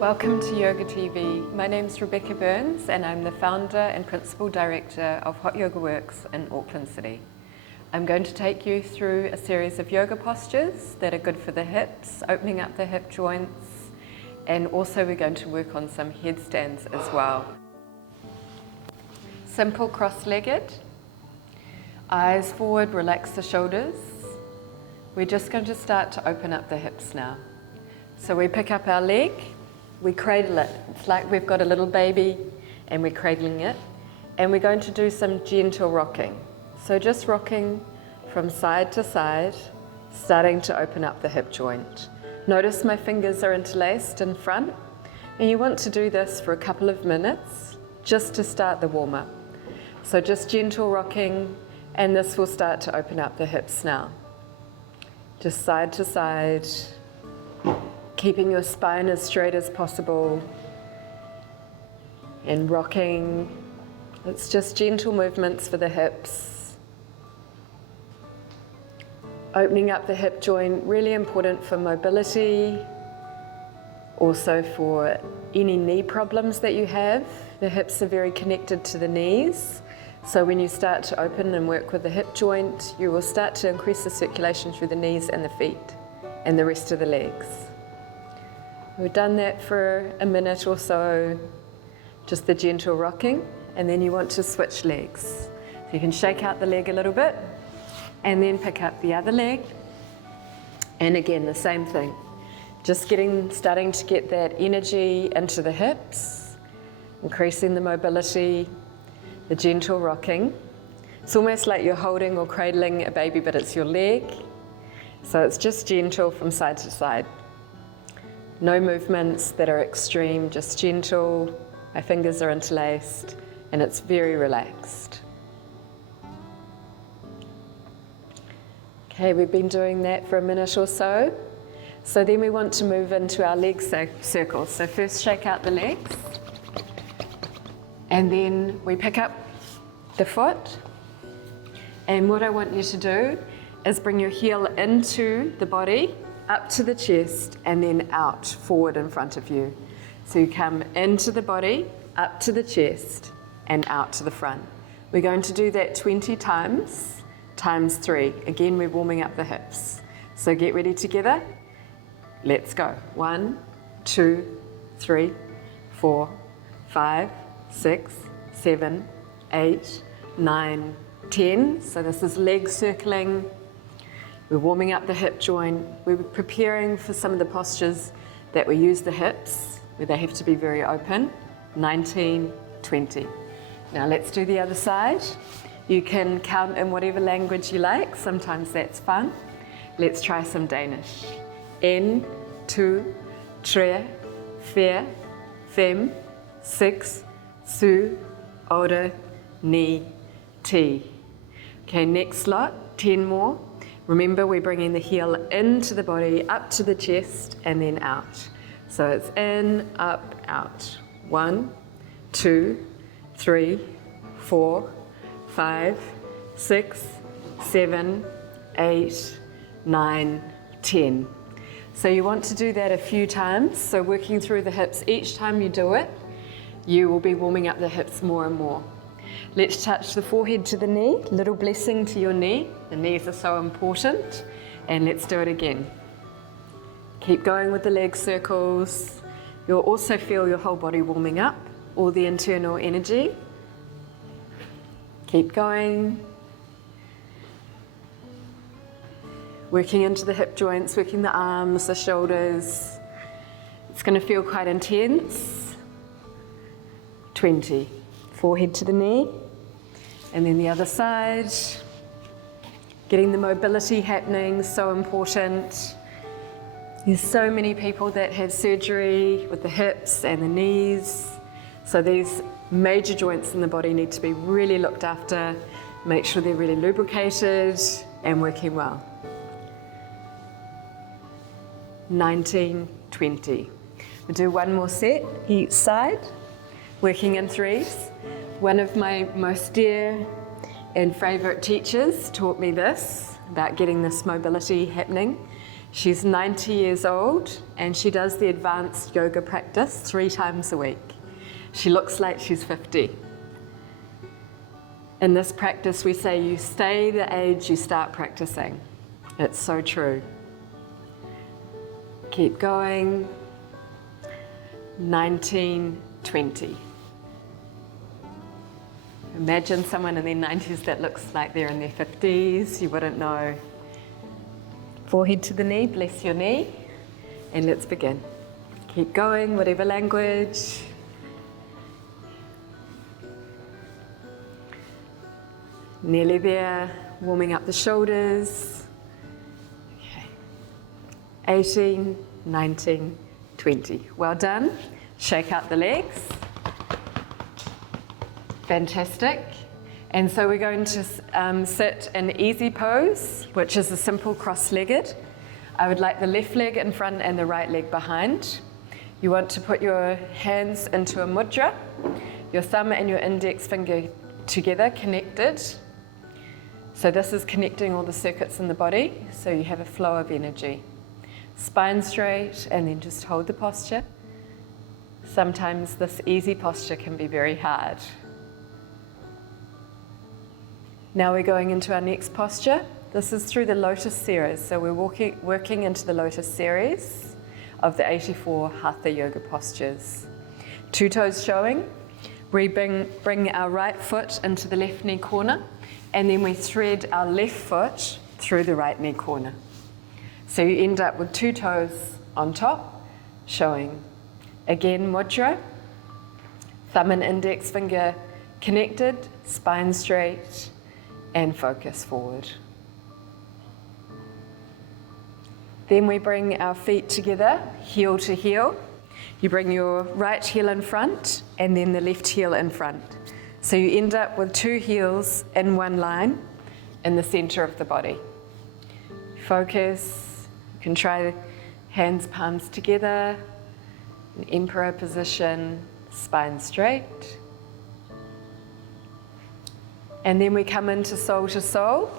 Welcome to Yoga TV. My name's Rebecca Burns and I'm the founder and principal director of Hot Yoga Works in Auckland City. I'm going to take you through a series of yoga postures that are good for the hips, opening up the hip joints, and also we're going to work on some headstands as well. Simple cross-legged, eyes forward, relax the shoulders. We're just going to start to open up the hips now. So we pick up our leg, we cradle it. It's like we've got a little baby and we're cradling it. And we're going to do some gentle rocking. So just rocking from side to side, starting to open up the hip joint. Notice my fingers are interlaced in front. And you want to do this for a couple of minutes just to start the warm-up. So just gentle rocking, and this will start to open up the hips now. Just side to side. Keeping your spine as straight as possible and rocking. It's just gentle movements for the hips. Opening up the hip joint, really important for mobility, also for any knee problems that you have. The hips are very connected to the knees. So when you start to open and work with the hip joint, you will start to increase the circulation through the knees and the feet and the rest of the legs. We've done that for a minute or so, just the gentle rocking, and then you want to switch legs. So you can shake out the leg a little bit, and then pick up the other leg, and again, the same thing. Just starting to get that energy into the hips, increasing the mobility, the gentle rocking. It's almost like you're holding or cradling a baby, but it's your leg. So it's just gentle from side to side. No movements that are extreme, just gentle. My fingers are interlaced and it's very relaxed. Okay, we've been doing that for a minute or so. So then we want to move into our leg circles. So first shake out the legs and then we pick up the foot. And what I want you to do is bring your heel into the body, up to the chest, and then out, forward in front of you. So you come into the body, up to the chest, and out to the front. We're going to do that 20 times, times 3. Again, we're warming up the hips. So get ready together. Let's go. 1, 2, 3, 4, 5, 6, 7, 8, 9, 10. So this is leg circling. We're warming up the hip joint. We're preparing for some of the postures that we use the hips, where they have to be very open. 19, 20. Now let's do the other side. You can count in whatever language you like. Sometimes that's fun. Let's try some Danish. 1, 2, 3, 4, 5, 6, 7, 8, 9, 10. Okay, next lot, 10 more. Remember, we're bringing the heel into the body, up to the chest, and then out. So it's in, up, out. 1, 2, 3, 4, 5, 6, 7, 8, 9, 10. So you want to do that a few times. So working through the hips, each time you do it, you will be warming up the hips more and more. Let's touch the forehead to the knee, little blessing to your knee. The knees are so important. And let's do it again. Keep going with the leg circles. You'll also feel your whole body warming up, all the internal energy. Keep going. Working into the hip joints, working the arms, the shoulders. It's going to feel quite intense. 20. Forehead to the knee. And then the other side. Getting the mobility happening, so important. There's so many people that have surgery with the hips and the knees. So these major joints in the body need to be really looked after. Make sure they're really lubricated and working well. 19, 20. We'll do one more set, each side, working in threes. One of my most dear and favourite teachers taught me this, about getting this mobility happening. She's 90 years old and she does the advanced yoga practice 3 times a week. She looks like she's 50. In this practice, we say you stay the age you start practicing. It's so true. Keep going. 19, 20. Imagine someone in their 90s that looks like they're in their 50s. You wouldn't know. Forehead to the knee, bless your knee. And let's begin. Keep going, whatever language. Nearly there, warming up the shoulders. Okay. 18, 19, 20. Well done. Shake out the legs. Fantastic. And so we're going to sit in easy pose, which is a simple cross-legged. I would like the left leg in front and the right leg behind. You want to put your hands into a mudra, your thumb and your index finger together, connected. So this is connecting all the circuits in the body, so you have a flow of energy. Spine straight, and then just hold the posture. Sometimes this easy posture can be very hard. Now we're going into our next posture. This is through the lotus series. So we're working into the lotus series of the 84 Hatha yoga postures. 2 toes showing. We bring our right foot into the left knee corner, and then we thread our left foot through the right knee corner. So you end up with 2 toes on top, showing. Again, mudra, thumb and index finger connected, spine straight, and focus forward. Then we bring our feet together, heel to heel. You bring your right heel in front and then the left heel in front. So you end up with 2 heels in one line in the center of the body. Focus. You can try hands, palms together, an emperor position, spine straight. And then we come into soul to soul.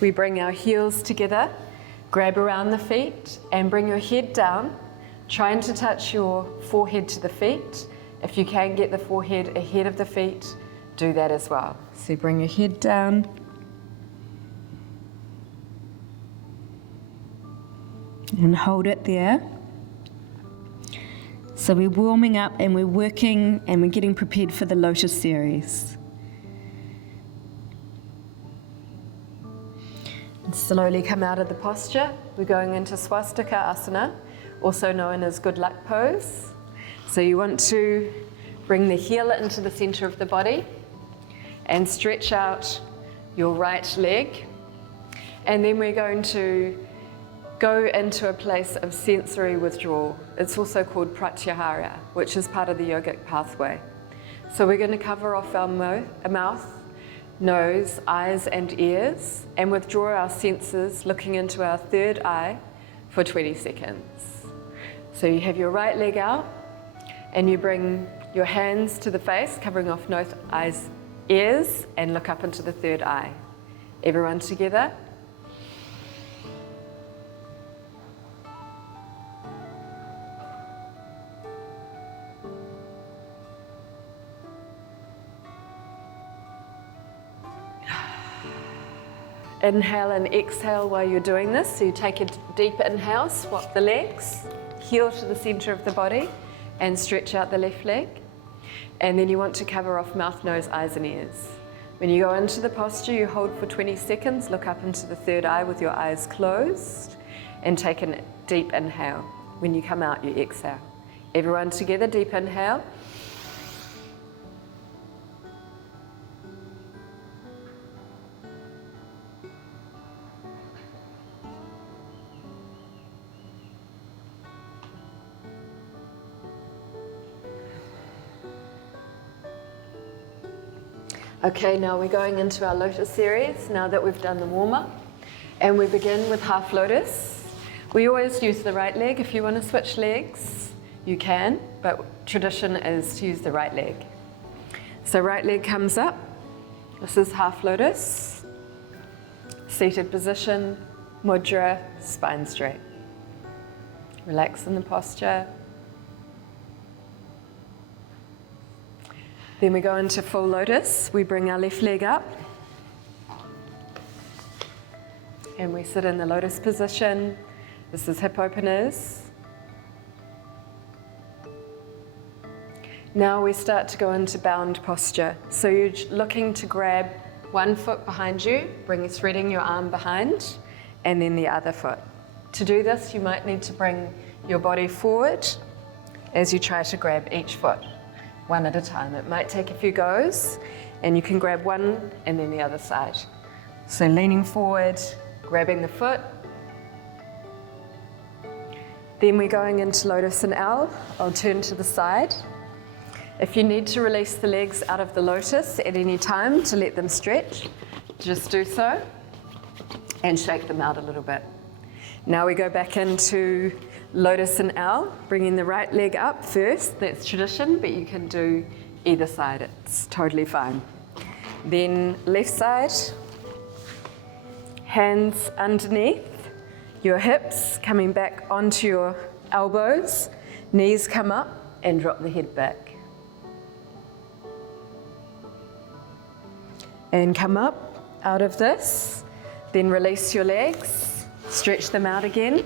We bring our heels together, grab around the feet, and bring your head down, trying to touch your forehead to the feet. If you can get the forehead ahead of the feet, do that as well. So bring your head down. And hold it there. So we're warming up and we're working and we're getting prepared for the lotus series. Slowly come out of the posture. We're going into swastika asana, also known as good luck pose. So you want to bring the heel into the center of the body and stretch out your right leg. And then we're going to go into a place of sensory withdrawal. It's also called Prachiharia, which is part of the yogic pathway. So we're going to cover off our mouth, nose, eyes and ears, and withdraw our senses, looking into our third eye for 20 seconds. So you have your right leg out, and you bring your hands to the face, covering off nose, eyes, ears, and look up into the third eye. Everyone together. Inhale and exhale while you're doing this. So you take a deep inhale, swap the legs, heel to the center of the body, and stretch out the left leg. And then you want to cover off mouth, nose, eyes, and ears. When you go into the posture, you hold for 20 seconds, look up into the third eye with your eyes closed, and take a deep inhale. When you come out, you exhale. Everyone together, deep inhale. Okay, now we're going into our lotus series now that we've done the warm-up. And we begin with half lotus. We always use the right leg. If you want to switch legs, you can, but tradition is to use the right leg. So right leg comes up. This is half lotus. Seated position, mudra, spine straight. Relax in the posture. Then we go into full lotus. We bring our left leg up. And we sit in the lotus position. This is hip openers. Now we start to go into bound posture. So you're looking to grab one foot behind you, threading your arm behind, and then the other foot. To do this, you might need to bring your body forward as you try to grab each foot, one at a time. It might take a few goes, and you can grab one and then the other side. So leaning forward, grabbing the foot. Then we're going into lotus and L. I'll turn to the side. If you need to release the legs out of the lotus at any time to let them stretch, just do so and shake them out a little bit. Now we go back into lotus and L, bringing the right leg up first. That's tradition, but you can do either side. It's totally fine. Then left side, hands underneath your hips, coming back onto your elbows, knees come up and drop the head back. And come up out of this, then release your legs, stretch them out again,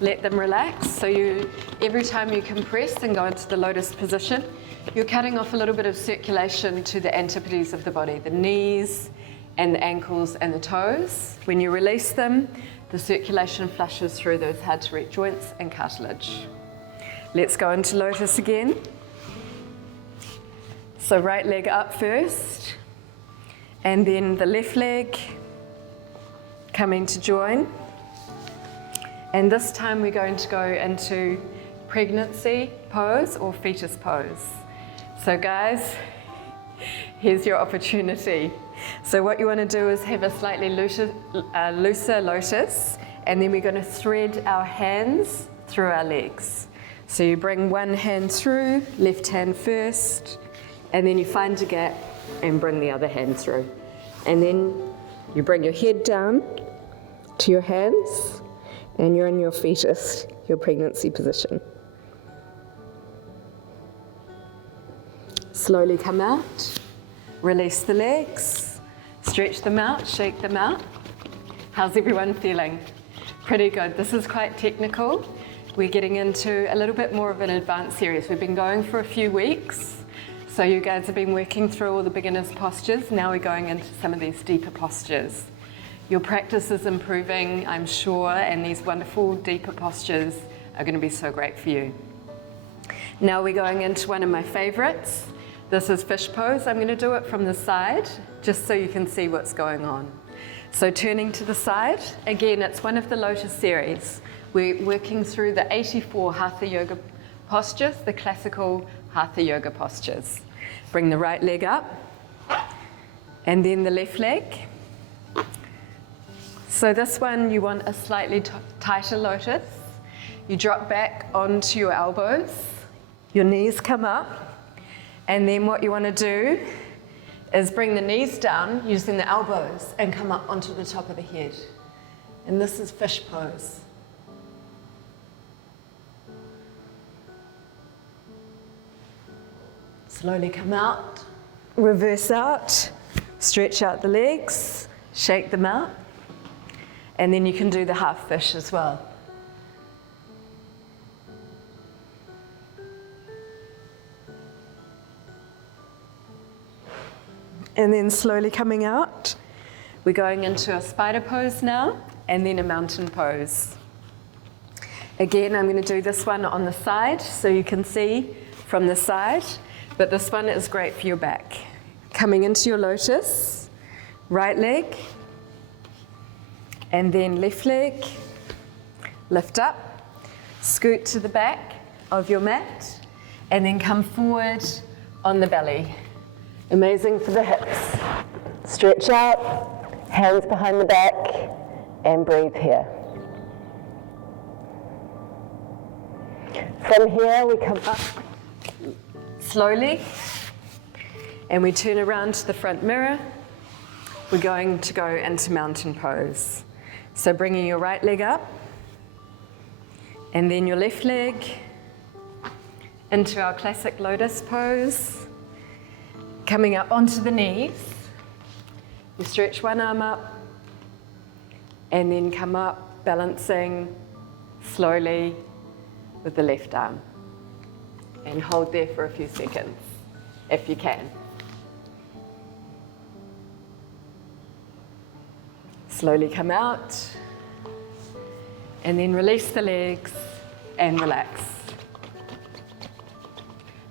let them relax. So every time you compress and go into the lotus position, you're cutting off a little bit of circulation to the antipodes of the body, the knees and the ankles and the toes. When you release them, the circulation flushes through those hard to reach joints and cartilage. Let's go into lotus again. So right leg up first, and then the left leg coming to join. And this time we're going to go into pregnancy pose or fetus pose. So guys, here's your opportunity. So what you want to do is have a slightly looser lotus, and then we're going to thread our hands through our legs. So you bring one hand through, left hand first, and then you find a gap and bring the other hand through. And then you bring your head down to your hands, and you're in your fetus, your pregnancy position. Slowly come out, release the legs, stretch them out, shake them out. How's everyone feeling? Pretty good. This is quite technical. We're getting into a little bit more of an advanced series. We've been going for a few weeks. So you guys have been working through all the beginner's postures. Now we're going into some of these deeper postures. Your practice is improving, I'm sure, and these wonderful deeper postures are going to be so great for you. Now we're going into one of my favorites. This is fish pose. I'm going to do it from the side, just so you can see what's going on. So turning to the side, again, it's one of the lotus series. We're working through the 84 Hatha Yoga postures, the classical Hatha Yoga postures. Bring the right leg up, and then the left leg. So this one, you want a slightly tighter lotus. You drop back onto your elbows, your knees come up, and then what you want to do is bring the knees down using the elbows and come up onto the top of the head. And this is fish pose. Slowly come out, reverse out, stretch out the legs, shake them out, and then you can do the half fish as well. And then slowly coming out, we're going into a spider pose now, and then a mountain pose. Again, I'm going to do this one on the side so you can see from the side. But this one is great for your back. Coming into your lotus, right leg, and then left leg, lift up, scoot to the back of your mat, and then come forward on the belly. Amazing for the hips. Stretch out, hands behind the back, and breathe here. From here, we come up slowly, and we turn around to the front mirror. We're going to go into mountain pose. So bringing your right leg up, And then your left leg into our classic lotus pose. Coming up onto the knees. You stretch one arm up and then come up, balancing slowly with the left arm. And hold there for a few seconds, if you can. Slowly come out, and then release the legs and relax.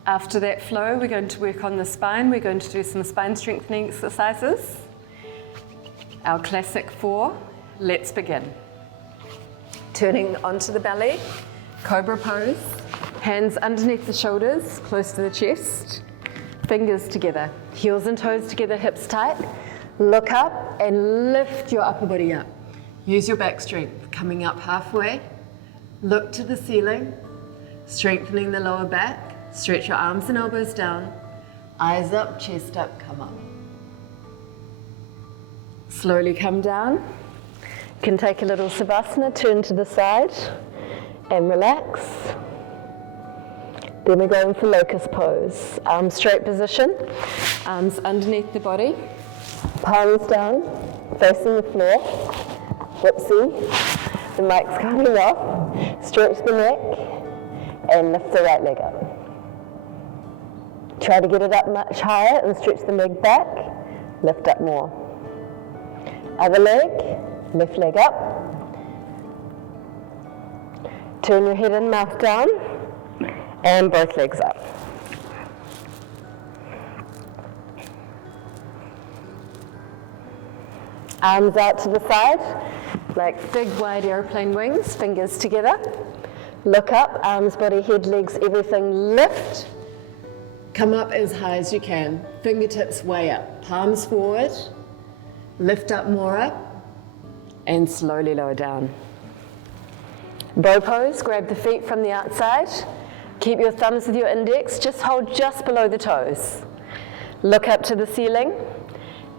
After that flow, we're going to work on the spine. We're going to do some spine strengthening exercises. Our classic 4, let's begin. Turning onto the belly, cobra pose, hands underneath the shoulders, close to the chest, fingers together, heels and toes together, hips tight. Look up and lift your upper body up. Use your back strength, coming up halfway. Look to the ceiling, strengthening the lower back. Stretch your arms and elbows down. Eyes up, chest up, come up. Slowly come down. You can take a little savasana, turn to the side and relax. Then we're going for locust pose. Arms straight position, arms underneath the body. Palms down, facing the floor. Whoopsie, the mic's coming off. Stretch the neck and lift the right leg up. Try to get it up much higher and stretch the leg back. Lift up more. Other leg, left leg up. Turn your head and mouth down and both legs up. Arms out to the side, like big wide airplane wings, fingers together. Look up, arms, body, head, legs, everything lift. Come up as high as you can, fingertips way up, palms forward, lift up more up, and slowly lower down. Bow pose, grab the feet from the outside, keep your thumbs with your index, just hold just below the toes. Look up to the ceiling,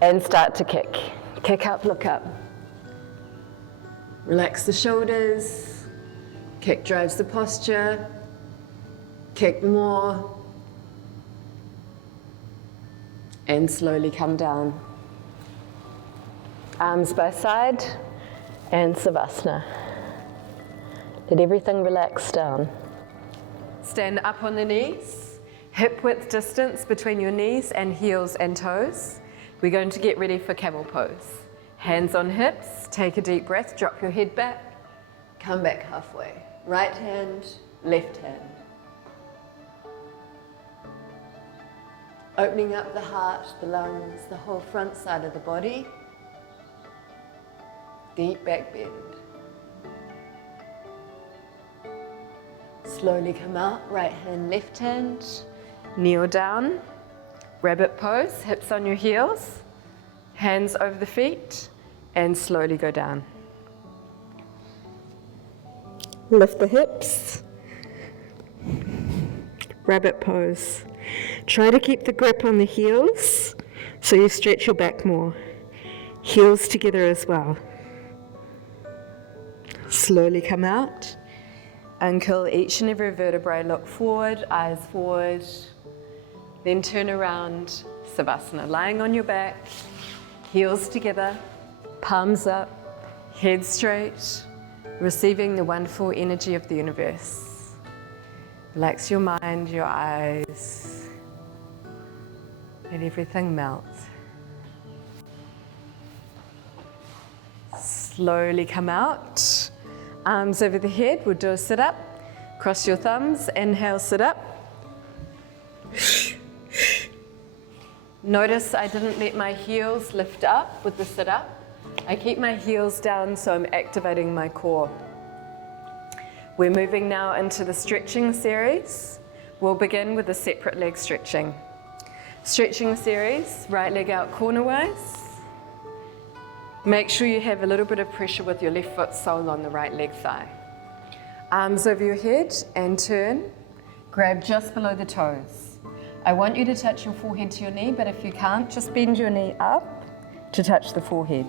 and start to kick. Kick up, look up. Relax the shoulders, kick drives the posture, kick more, and slowly come down. Arms by side and savasana. Let everything relax down. Stand up on the knees, hip width distance between your knees and heels and toes. We're going to get ready for camel pose. Hands on hips, take a deep breath, drop your head back, come back halfway. Right hand, left hand. Opening up the heart, the lungs, the whole front side of the body. Deep back bend. Slowly come out, right hand, left hand. Kneel down, rabbit pose, hips on your heels, hands over the feet, and slowly go down. Lift the hips, rabbit pose. Try to keep the grip on the heels so you stretch your back more. Heels together as well. Slowly come out. Uncurl each and every vertebrae, look forward, eyes forward. Then turn around, savasana. Lying on your back, heels together, palms up, head straight, receiving the wonderful energy of the universe. Relax your mind, your eyes. Let everything melt. Slowly come out. Arms over the head, we'll do a sit up. Cross your thumbs, inhale, sit up. Notice I didn't let my heels lift up with the sit up. I keep my heels down so I'm activating my core. We're moving now into the stretching series. We'll begin with a separate leg stretching. Stretching series, right leg out cornerwise. Make sure you have a little bit of pressure with your left foot sole on the right leg thigh. Arms over your head and turn. Grab just below the toes. I want you to touch your forehead to your knee, but if you can't, just bend your knee up to touch the forehead.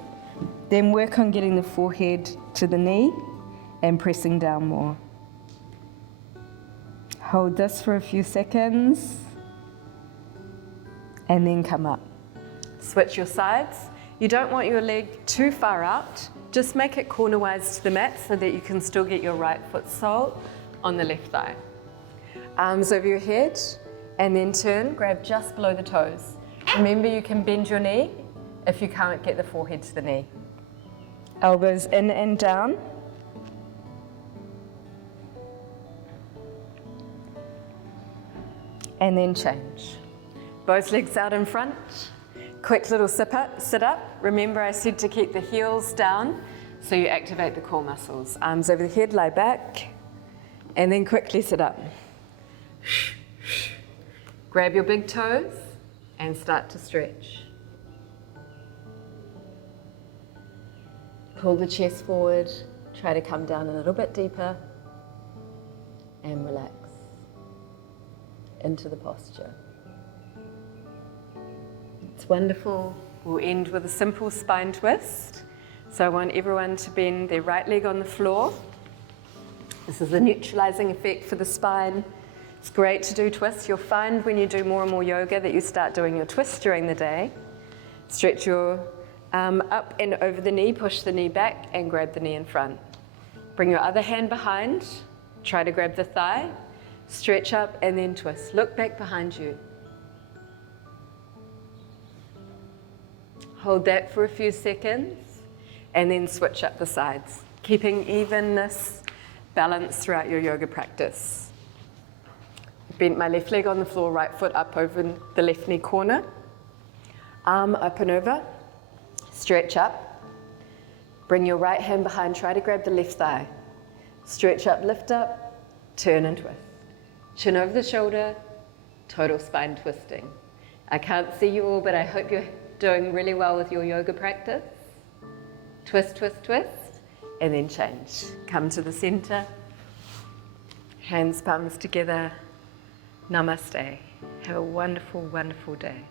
Then work on getting the forehead to the knee and pressing down more. Hold this for a few seconds and then come up. Switch your sides. You don't want your leg too far out. Just make it cornerwise to the mat so that you can still get your right foot sole on the left thigh. Arms over your head and then turn, grab just below the toes. Remember, you can bend your knee if you can't get the forehead to the knee. Elbows in and down. And then change. Both legs out in front. Quick little sit up. Remember, I said to keep the heels down so you activate the core muscles. Arms over the head, lie back, and then quickly sit up. Grab your big toes and start to stretch. Pull the chest forward, try to come down a little bit deeper, and relax into the posture. It's wonderful. We'll end with a simple spine twist. So I want everyone to bend their right leg on the floor. This is a neutralizing effect for the spine. It's great to do twists. You'll find when you do more and more yoga that you start doing your twists during the day. Stretch your arm up and over the knee, push the knee back and grab the knee in front. Bring your other hand behind, try to grab the thigh, stretch up and then twist. Look back behind you. Hold that for a few seconds and then switch up the sides, keeping evenness, balance throughout your yoga practice. Bent my left leg on the floor, right foot up over the left knee corner. Arm up and over, stretch up. Bring your right hand behind, try to grab the left thigh. Stretch up, lift up, turn and twist. Chin over the shoulder, total spine twisting. I can't see you all, but I hope you're doing really well with your yoga practice. Twist, twist, twist, and then change. Come to the center, hands, palms together. Namaste. Have a wonderful, wonderful day.